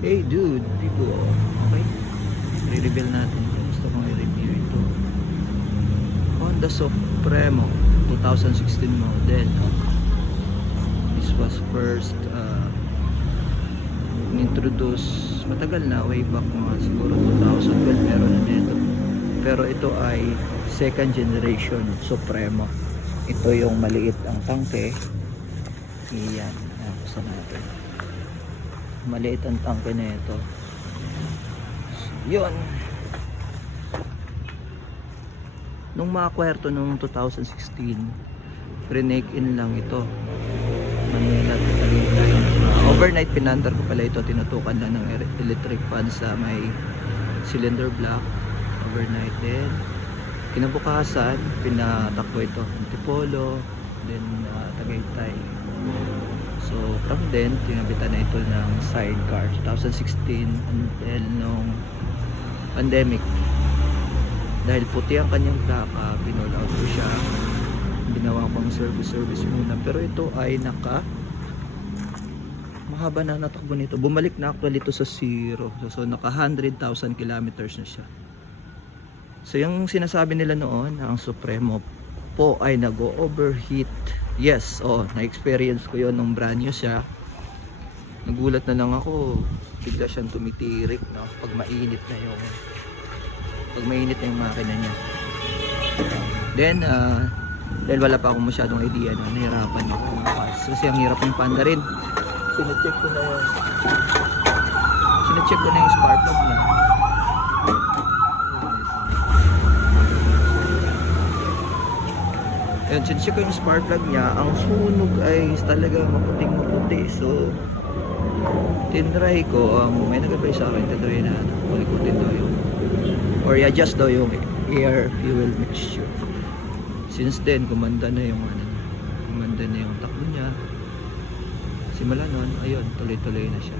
Hey dude, dito. Okay. Re-reveal natin. Gusto kong i-review ito. Honda Supremo 2016 model. This was first introduce matagal na, way back mga siguro 2012 meron na dito. Pero ito ay second generation Supremo. Ito yung maliit ang tangke. Iyan. Gusto natin. Maliit ang tangke na ito. Yun. Nung makakwerto nung 2016, remake in lang ito. Manila to Talintay. Overnight pinandar ko pala ito. Tinutukan lang ng electric fan sa may cylinder block. Overnight din. Kinabukasan, pinatakbo ito. Antipolo, then Tagaytay. So from then, tinabitan na ito ng sidecar 2016 until nung pandemic. Dahil puti ang kanyang plaka, pinol out ko siya. Ginawa pang service muna. Pero ito ay mahaba na natakbo nito. Bumalik na actually ito sa zero. So naka 100,000 kilometers na siya. So yung sinasabi nila noon, ang Supremo po ay nag-overheat. Yes, na-experience ko yon nung brand new siya. Nagulat na lang ako, bigla siyang tumitirik, no? Pag mainit na yung makina niya. Then, dahil wala pa akong masyadong idea, no? Nahirapan ako. Kasi ang hirap ng Panda rin. Sinecheck ko na yung spark plug niya. Yan, sinecheck ko yung spark plug niya. Ang sunog ay talaga maputing maputi. So, tinry ko, may nag-advise sa akin, tinry na ulikutin daw yung, or i-adjust daw yung air fuel mixture. Since then, kumanda na yung takbo niya. Simula nun, ayun, tuloy-tuloy na siya.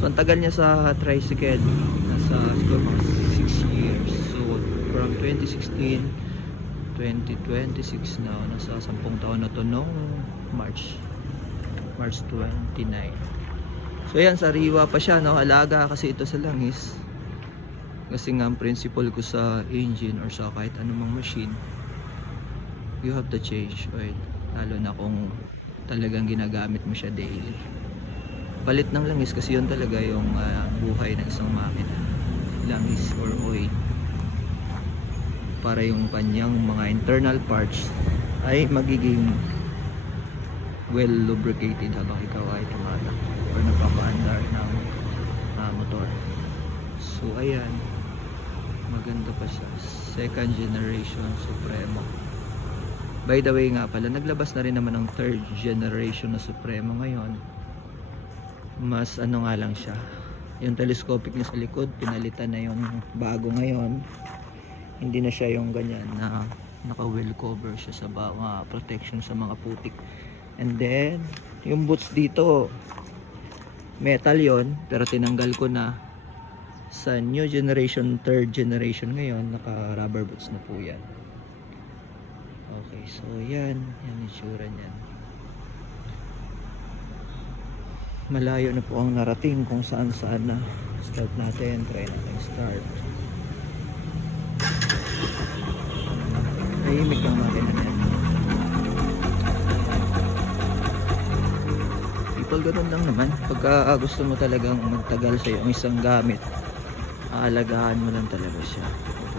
So, ang tagal niya sa tricycle, nasa siguro mga 6 years. So, from 2016, 2026 na, nasa 10 taon na to noong March 29. So yan, sariwa pa siya, no? Alaga kasi ito sa langis. Kasi nga ang principle ko sa engine or sa kahit anumang machine, you have to change oil, lalo na kung talagang ginagamit mo siya daily. Palit ng langis kasi yun talaga yung buhay ng isang makina, langis or oil, para yung kanyang mga internal parts ay magiging well lubricated habang ikaw ay tumatakbo or nagpapaandar ng motor. So ayan, maganda pa siya, second generation Supremo. By the way nga pala, naglabas na rin naman ng third generation na Supremo ngayon. Mas ano nga lang siya, yung telescopic niya sa likod pinalitan na yung bago ngayon. Hindi na siya yung ganyan na naka wheel cover siya sa mga protection sa mga putik. And then yung boots dito metal yon, pero tinanggal ko na. Sa new generation, third generation ngayon, naka rubber boots na po yan. Okay, so yan yung itsura niyan. Malayo na po ang narating kung saan na. Start natin, try natin start. Tahimik lang natin yan. People, ganun lang naman. Pagka gusto mo talagang magtagal sa yung isang gamit, aalagaan mo lang talaga siya.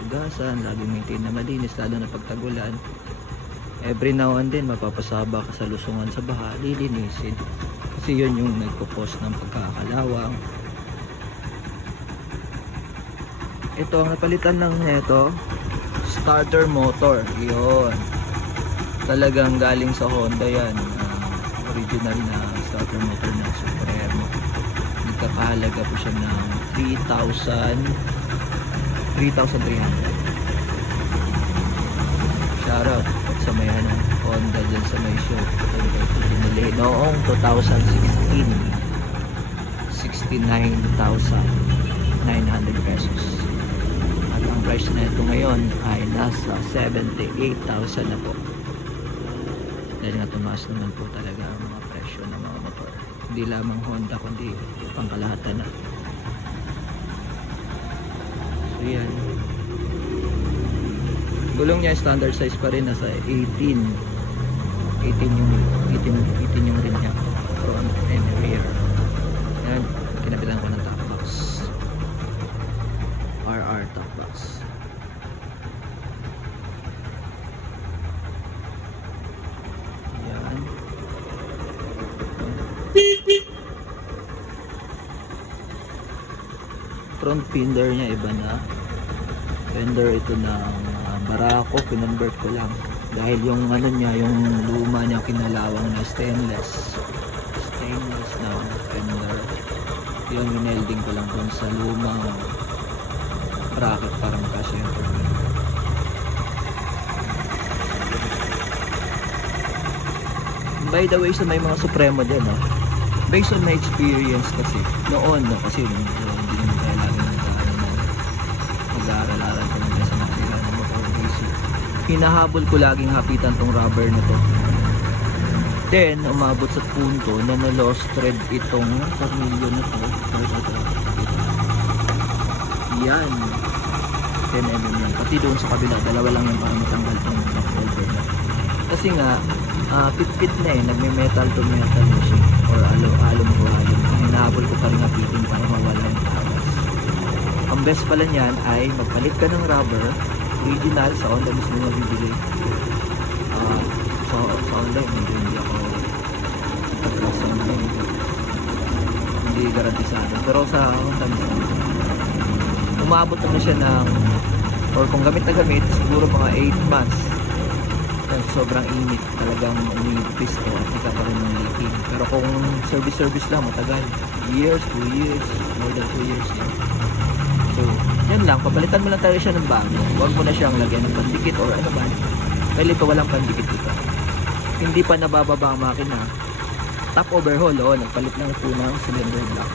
Pugasan, laging maintain na malinis, lalo na pagtagulan. Every now and then, mapapasaba ka sa lusungan sa baha, lilinisin. Kasi yun yung nagpo-cause ng pagkakalawang. Ito, ang napalitan lang nito, starter motor. Yun. Talagang galing sa Honda yan. Original na starter motor ng Supremo. Nagkakahalaga po siya ng 3,300. Shoutout sa may Honda dyan sa may show. Pinili noong 2016, 69,900 pesos. At ang price na ito ngayon ay nasa 78,000 na po. Dahil nga tumaas naman po talaga ang mga presyo ng mga motor. Hindi lamang Honda kundi pangkalahatan na. So yan, gulong niya standard size pa rin, nasa 18 yung rin niya, front and rear. Yan, kinabitan ko ng top box, RR top box. Yan, front fender niya iba na. Fender ito ng Barako, kinonvert ko lang dahil yung ano niya, yung luma niya kinalawang na stainless na fender, yung minelding ko lang dun sa lumang bracket para magkasya yung turbine. By the way, sa may mga Supremo din, based on my experience kasi noon, kasi hindi naman tayo lagi mag-aaral-aral ko lang sa nakasira ng motor basic. Hinahabol ko laging hapitan tong rubber na to. Then, umabot sa punto na na-lost thread itong tornilyo na to. Yan. 10 mm yan. Pati doon sa kabila, dalawa lang yung para matanggal tong holder na. Kasi nga, pit-pit na nagme-metal to metal na siya. Or alum to alum. Hinahabol ko pa rin hapitin para mawala yung tawas. Ang best pala niyan ay magpalit ka ng rubber original sa Honda mismo na bibili. So sa online hindi ako sa online, hindi garantisado, pero sa Honda mismo umabot na siya ng, or kung gamit na gamit, siguro mga 8 months. Sobrang init, talagang umipis ko at ika pa rin ng leaking. Pero kung service lang, matagal, years, 2 years, more than 2 years yan. So, yan lang, papalitan mo lang tayo siya ng bago. Huwag mo na siyang lagyan ng pandikit or ano ba. Dahil ito walang pandikit dito. Hindi pa nabababa ang makina. Top overhaul, nagpalit lang po ng cylinder block.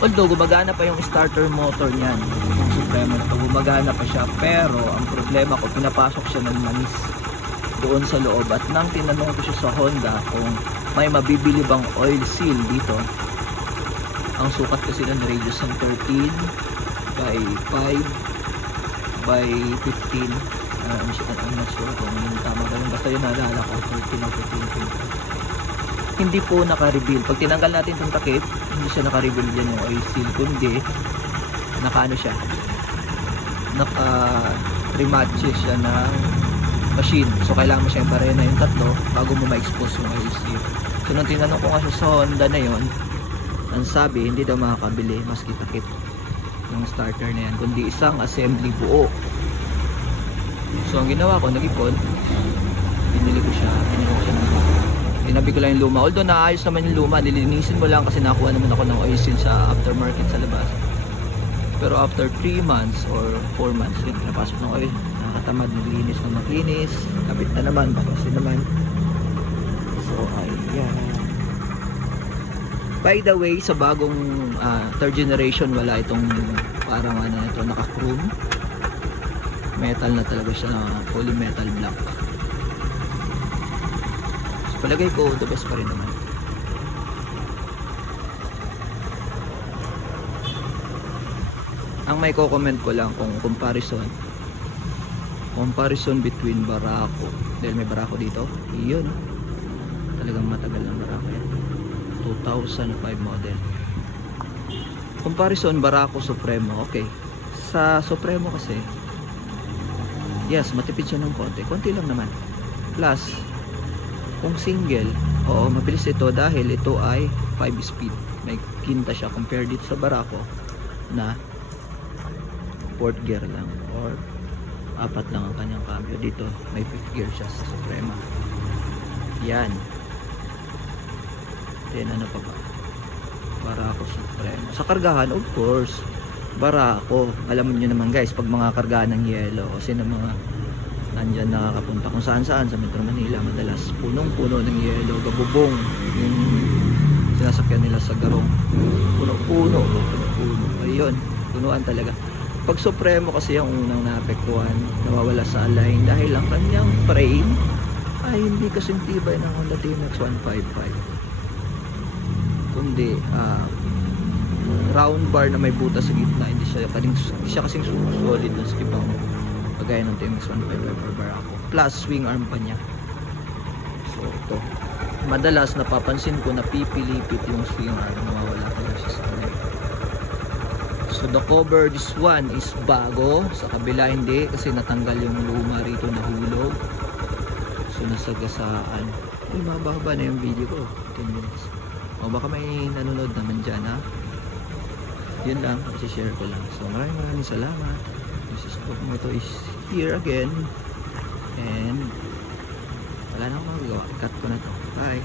Although gumagana pa yung starter motor niyan, yung Supremo na ito, gumagana pa siya, pero ang problema ko, pinapasok siya ng manis doon sa loob. At nang tinanong ko siya sa Honda kung may mabibili bang oil seal dito, ang sukat kasi ng radius ng 13 by 5 by 15. I'm not sure kung yung tama ba yun, basta yun naalala ko, 13 or 15. Hindi po naka-reveal. Pag tinanggal natin itong takip, hindi siya naka-reveal dyan yung oil seal, kundi naka-ano siya, naka-rematch siya ng machine. So kailangan mo siya yung pareho na yung tatlo bago mo ma-expose yung oil seal. So nung tinanong ko nga sa Honda na yon, ang sabi hindi daw makakabili maski takip yung starter na yan, kundi isang assembly buo. So ang ginawa ko, nag-ipon, binili ko siya ng tinabi ko lang yung luma. Although naayos naman yung luma, nilinisin mo lang kasi nakuha naman ako ng oil seal sa aftermarket sa labas. Pero after 3 months or 4 months, napasok ng oil, nakatamad, naglinis na maglinis, kapit na naman, baklasin naman. So ayan. By the way, sa bagong third generation, wala itong parang ano ito, naka-chrome. Metal na talaga siya, fully metal black. Palagay ko, the best pa rin naman. Ang may ko-comment ko lang kung comparison between Barako, dahil may Barako dito, yun, talagang matagal ng Barako yan, 2005 model. Comparison Barako Supremo, okay. Sa Supremo kasi, yes, matipid siya ng konti lang naman. Plus, kung single, oo, mabilis ito dahil ito ay 5 speed. May kinta siya compared dito sa Barako na 4th gear lang or 4 lang ang kanyang cambio. Dito may 5th gear siya sa Suprema. Yan. Then ano pa ba? Barako Suprema. Sa kargahan, of course, Barako. Alam niyo naman guys, pag mga kargahan ng yelo kasi ng mga nandyan nakakapunta kung saan sa Metro Manila, madalas punong-puno ng yelo, gabubong yung sinasakyan nila sa Garong, puno-puno, ayun, punuan talaga. Pag Supremo kasi yung unang naapektuhan, nawawala sa align dahil ang kanyang frame ay hindi kasing tibay ng Honda TMX 155. kundi round bar na may butas sa gitna. Hindi siya kasing solid dun sa ibang kagaya ng TMX 155 Barbaraco. Plus swing arm pa niya. So ito, madalas napapansin ko na pipilipit yung swing arm, nawawala pala siya sa kanila. So the cover, this one is bago, sa kabila hindi kasi natanggal yung luma rito na hulog. So nasagasaan. Uy, mahaba na yung video ko, 10 minutes. O baka may nanonood naman dyan, ha. Yun lang, i-share ko lang. So maraming salamat. This Moto is here again, and wala na akong magagawa, cut ko na to. Bye.